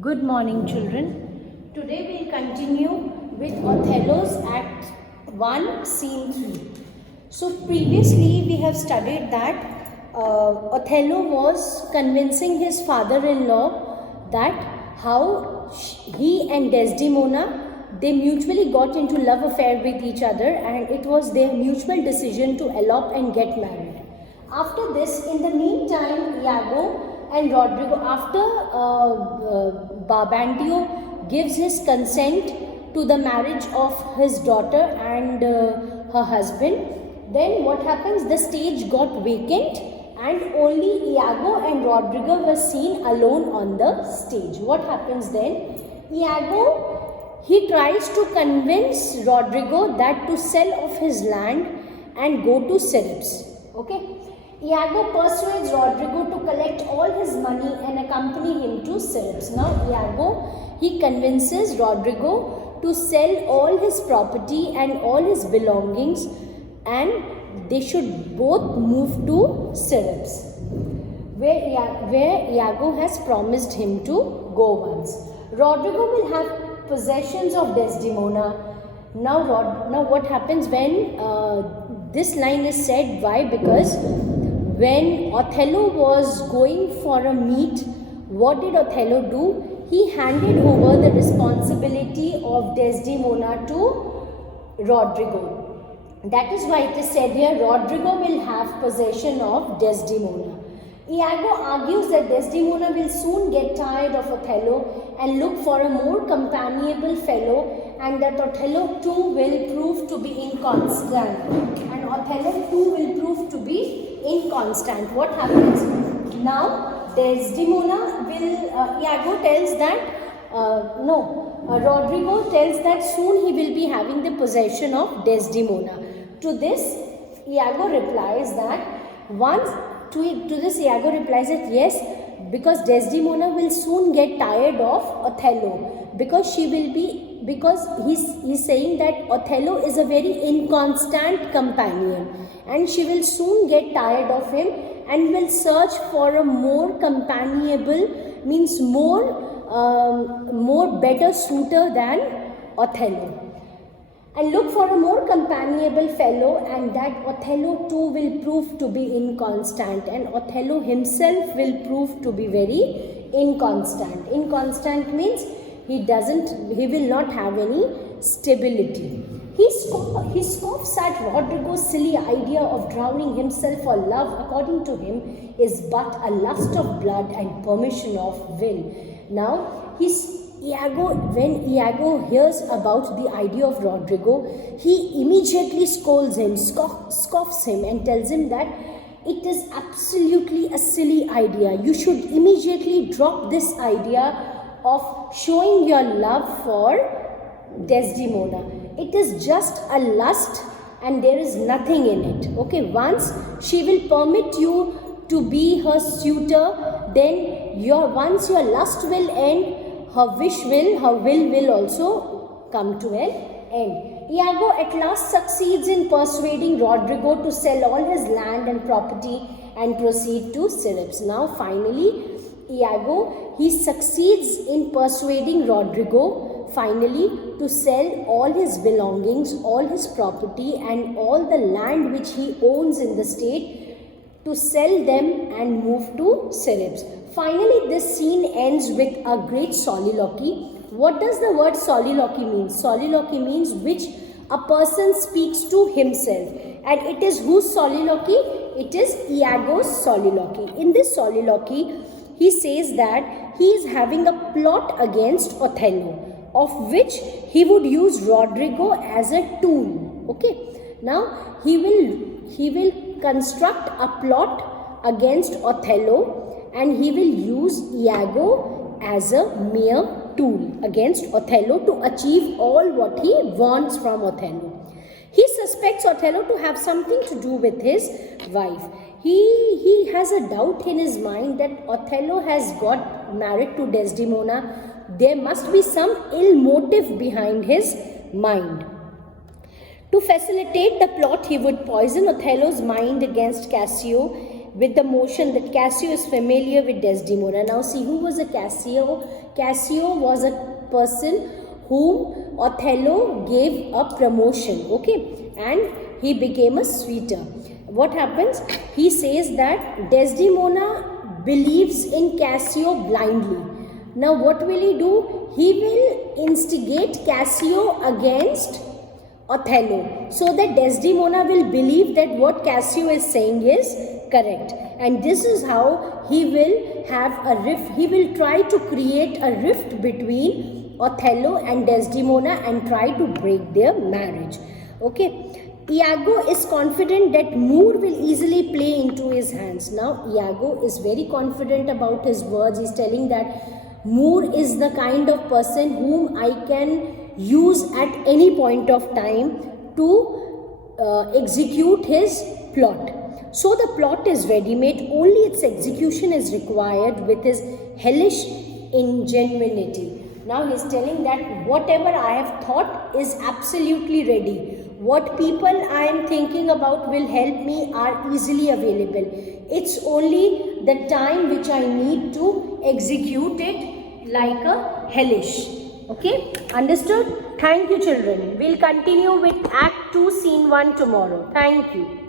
Good morning, children. Today we'll continue with Othello's Act 1, Scene 3. So, previously we have studied that Othello was convincing his father in law that how he and Desdemona they mutually got into love affair with each other, and it was their mutual decision to elope and get married. After this, in the meantime, Iago and Rodrigo, after Barbandio gives his consent to the marriage of his daughter and her husband, then what happens? The stage got vacant and only Iago and Rodrigo were seen alone on the stage. What happens then? Iago, he tries to convince Rodrigo that to sell off his land and go to Syrups. Okay. Iago persuades Rodrigo to collect all his money and accompany him to Syrups. Now Iago, he convinces Rodrigo to sell all his property and all his belongings, and they should both move to Syrups, where Iago has promised him to go once. Rodrigo will have possessions of Desdemona. Now what happens when this line is said? Why? Because when Othello was going for a meet, what did Othello do? He handed over the responsibility of Desdemona to Rodrigo. That is why it is said here, Rodrigo will have possession of Desdemona. Iago argues that Desdemona will soon get tired of Othello and look for a more companionable fellow, and that Othello too will prove to be inconstant. And Othello too will prove to be inconstant. What happens? Now, Desdemona will, Iago tells that, Rodrigo tells that soon he will be having the possession of Desdemona. To this, Iago replies that Iago replies that yes, because Desdemona will soon get tired of Othello, because he's saying that Othello is a very inconstant companion, and she will soon get tired of him and will search for a more companionable, means more better suitor than Othello, and look for a more companionable fellow, and that Othello too will prove to be inconstant, and Othello himself will prove to be very inconstant. Inconstant means he will not have any stability. He scoffs at Rodrigo's silly idea of drowning himself for love, according to him, is but a lust of blood and permission of will. Now, when Iago hears about the idea of Rodrigo, he immediately scolds him, scoffs him, and tells him that it is absolutely a silly idea. You should immediately drop this idea of showing your love for Desdemona. It is just a lust and there is nothing in it. Okay, once she will permit you to be her suitor, then once your lust will end, her will will also come to an end. Iago at last succeeds in persuading Rodrigo to sell all his land and property and proceed to Syrups. Now finally, Iago, he succeeds in persuading Rodrigo finally to sell all his belongings, all his property and all the land which he owns in the state, to sell them and move to Syrups. Finally, this scene ends with a great soliloquy. What does the word soliloquy mean? Soliloquy means which a person speaks to himself. And it is whose soliloquy? It is Iago's soliloquy. In this soliloquy, he says that he is having a plot against Othello, of which he would use Rodrigo as a tool. Okay. Now, he will construct a plot against Othello, and he will use Iago as a mere tool against Othello to achieve all what he wants from Othello. He suspects Othello to have something to do with his wife. He has a doubt in his mind that Othello has got married to Desdemona. There must be some ill motive behind his mind. To facilitate the plot, he would poison Othello's mind against Cassio, with the motion that Cassio is familiar with Desdemona. Now see, who was a Cassio? Cassio was a person whom Othello gave a promotion, okay, and he became a suitor. What happens? He says that Desdemona believes in Cassio blindly. Now what will he do? He will instigate Cassio against Othello, so that Desdemona will believe that what Cassio is saying is correct, and this is how he will have a rift. He will try to create a rift between Othello and Desdemona and try to break their marriage. Okay, Iago is confident that Moor will easily play into his hands. Now Iago is very confident about his words. He's telling that Moor is the kind of person whom I can use at any point of time to execute his plot. So the plot is ready-made, only its execution is required with his hellish ingenuity. Now he is telling that whatever I have thought is absolutely ready. What people I am thinking about will help me are easily available. It's only the time which I need to execute it like a hellish. Okay, understood? Thank you, children. We'll continue with Act 2, Scene 1 tomorrow. Thank you.